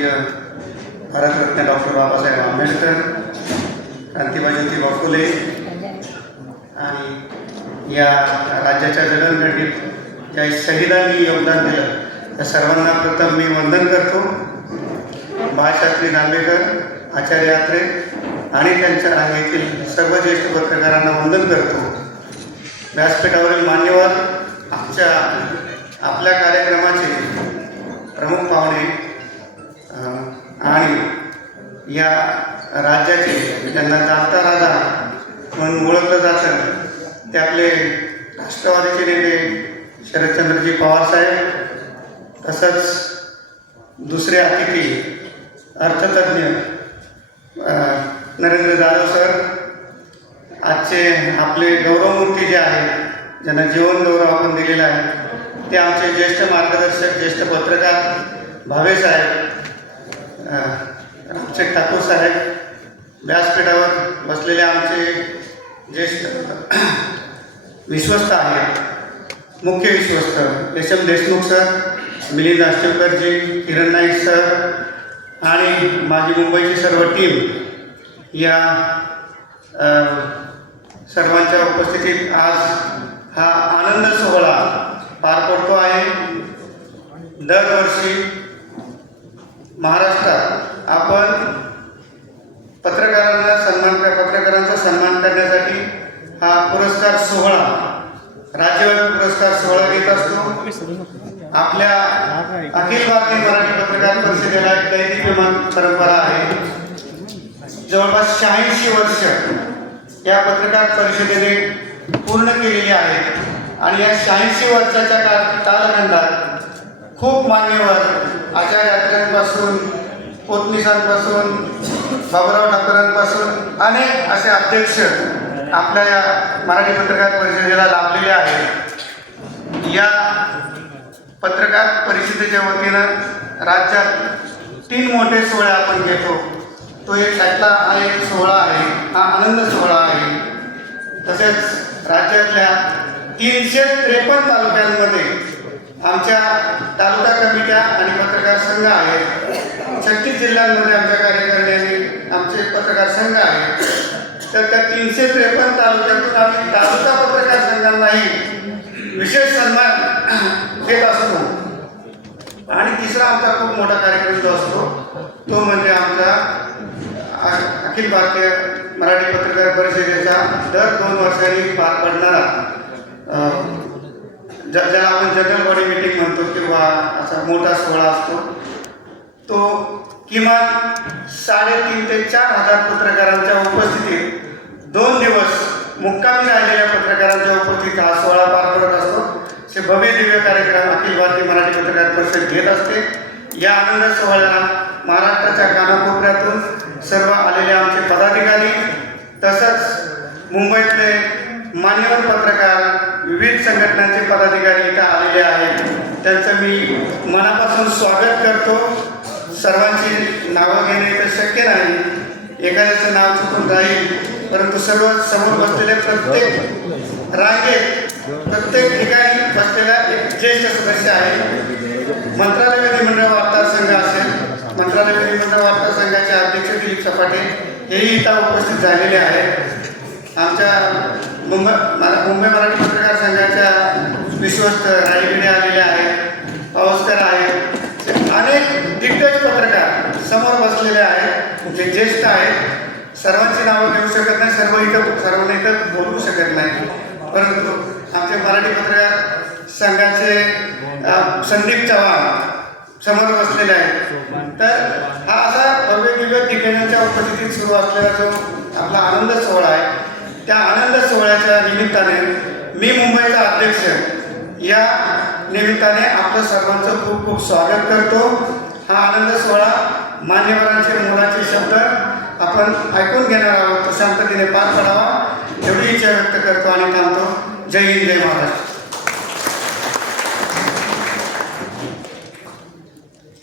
आदरणीय भारतरत्न डॉक्टर बाबासाहेब आंबेडकर क्रांतिबा ज्योतिबा फुले आणि या राज्याच्या जडणघडणीत ज्या शहीदांनी योगदान दिलं त्या सर्वांना प्रथम मी वंदन करतो. बाळशास्त्री नांदेकर आचार्य यात्रे आणि त्यांच्या रांगेतील सर्व ज्येष्ठ पत्रकारांना वंदन करतो. व्यासपीठावरील मान्यवर आमच्या आपल्या कार्यक्रमाचे प्रमुख पाहुणे आणि या राज्याचे त्यांना जाता राजा म्हणून ओळखलं जातं ते आपले राष्ट्रवादीचे नेते शरदचंद्रजी पवार साहेब तसंच दुसरे अतिथी अर्थतज्ञ नरेंद्र जाधव सर आजचे आपले गौरवमूर्ती जे आहेत ज्यांना जीवन गौरव आपण दिलेला आहे ते आमचे ज्येष्ठ मार्गदर्शक ज्येष्ठ पत्रकार भावे साहेब आमचे ठाकूर साहेब व्यासपीठावर बसलेले आमचे ज्येष्ठ विश्वस्त आहेत. मुख्य विश्वस्त यशम देशमुख सर मिलिंद आष्टेकरजी किरण नाईक सर आणि माझी मुंबईची सर्व टीम या सर्वांच्या उपस्थितीत आज हा आनंद सोहळा पार पडतो आहे. दरवर्षी महाराष्ट्र आपण पत्रकारांना सन्मान पत्रकारांचा सन्मान करण्यासाठी हा पुरस्कार सोहळा. राज्यव्यापी पुरस्कार सोहळा घेत असतो. आपल्या अखिल भारतीय मराठी पत्रकार परिषदेला एक दैनिक परंपरा आहे. जवळपास शहाऐंशी वर्ष या पत्रकार परिषदेने पूर्ण केलेली आहे. आणि या शहाऐंशी वर्षाच्या काळ कालखंडात खूप मान्यवर आचार्यात्र्यांपासून पोतनिसांपासून बाबुराव ठाकरांपासून अनेक असे अध्यक्ष आपल्या या मराठी पत्रकार परिषदेला लाभलेले आहेत या पत्रकार परिषदेच्या वतीनं राज्यात तीन मोठे सोहळे आपण घेतो. तो एक त्यातला हा एक सोहळा आहे. हा आनंद सोहळा आहे. तसेच राज्यातल्या तीनशे त्रेपन्न तालुक्यांमध्ये आमच्या तालुका कमिट्या आणि पत्रकार संघ आहेत. छत्तीस जिल्ह्यांमध्ये आमच्या कार्यकर्त्यांनी आमचे पत्रकार संघ आहेत. तर त्या तीनशे त्रेपन्न तालुक्यातून आम्ही तालुका पत्रकार संघांनाही विशेष सन्मान देत असतो. आणि तिसरा आमचा खूप मोठा कार्यक्रम जो असतो तो म्हणजे आमचा अखिल भारतीय मराठी पत्रकार परिषदेचा दर दोन वर्षांनी पार पडणारा ज्याला आपण जनरल बॉडी मीटिंग म्हणतो किंवा असा मोठा सोहळा असतो तो किमान साडेतीन ते चार हजार पत्रकारांच्या उपस्थितीत दोन दिवस मुक्कामी राहिलेल्या पत्रकारांच्या उपस्थितीत हा सोहळा पार पडत असतो. असे भव्य दिव्य कार्यक्रम अखिल भारतीय मराठी पत्रकार परिषद घेत असते. या आनंद सोहळ्याला महाराष्ट्राच्या कानाकोपऱ्यातून सर्व आलेले आमचे पदाधिकारी तसंच मुंबईतले मान्यवर पत्रकार विविध संघटनांचे पदाधिकारी इथं आलेले आहेत. त्यांचं मी मनापासून स्वागत करतो. सर्वांची नावं घेणे तर शक्य नाही. एखाद्याचं नाव चुकून जाईल. परंतु सर्व समोर बसलेले प्रत्येक रांगेत प्रत्येक ठिकाणी बसलेला एक ज्येष्ठ सदस्य आहे. मंत्रालय विधिमंडळ वार्ताहर संघ असेल मंत्रालय विधिमंडळ वार्ताहर संघाचे अध्यक्ष दिलीप सपाटे हेही इथं उपस्थित झालेले आहेत. आमच्या मुंबई मरा- मुंबई मराठी पत्रकार संघाच्या विश्वस्त रायगडे आलेले आहेत पावसकर आहेत. अनेक दिग्गज पत्रकार समोर बसलेले आहेत जे ज्येष्ठ आहेत. सर्वांची नावं घेऊ शकत नाही सर्व इथं सर्वांना इथं बोलू शकत नाही. परंतु आमचे मराठी पत्रकार संघाचे संदीप चव्हाण समोर बसलेले आहेत. तर हा असा भव्य दिव्य ठिकाणाच्या उपस्थितीत सुरू असलेला जो आपला आनंद सोहळा आहे त्या आनंद सोहळ्याच्या निमित्ताने मी मुंबईचा अध्यक्ष या निमित्ताने आपलं सर्वांचं खूप खूप स्वागत करतो. हा आनंद सोहळा मान्यवरांचे मोलाचे शब्द आपण ऐकून घेणार आहोत शांततेने पार पडावा एवढी इच्छा व्यक्त करतो आणि थांबतो. जय हिंद जय महाराष्ट्र.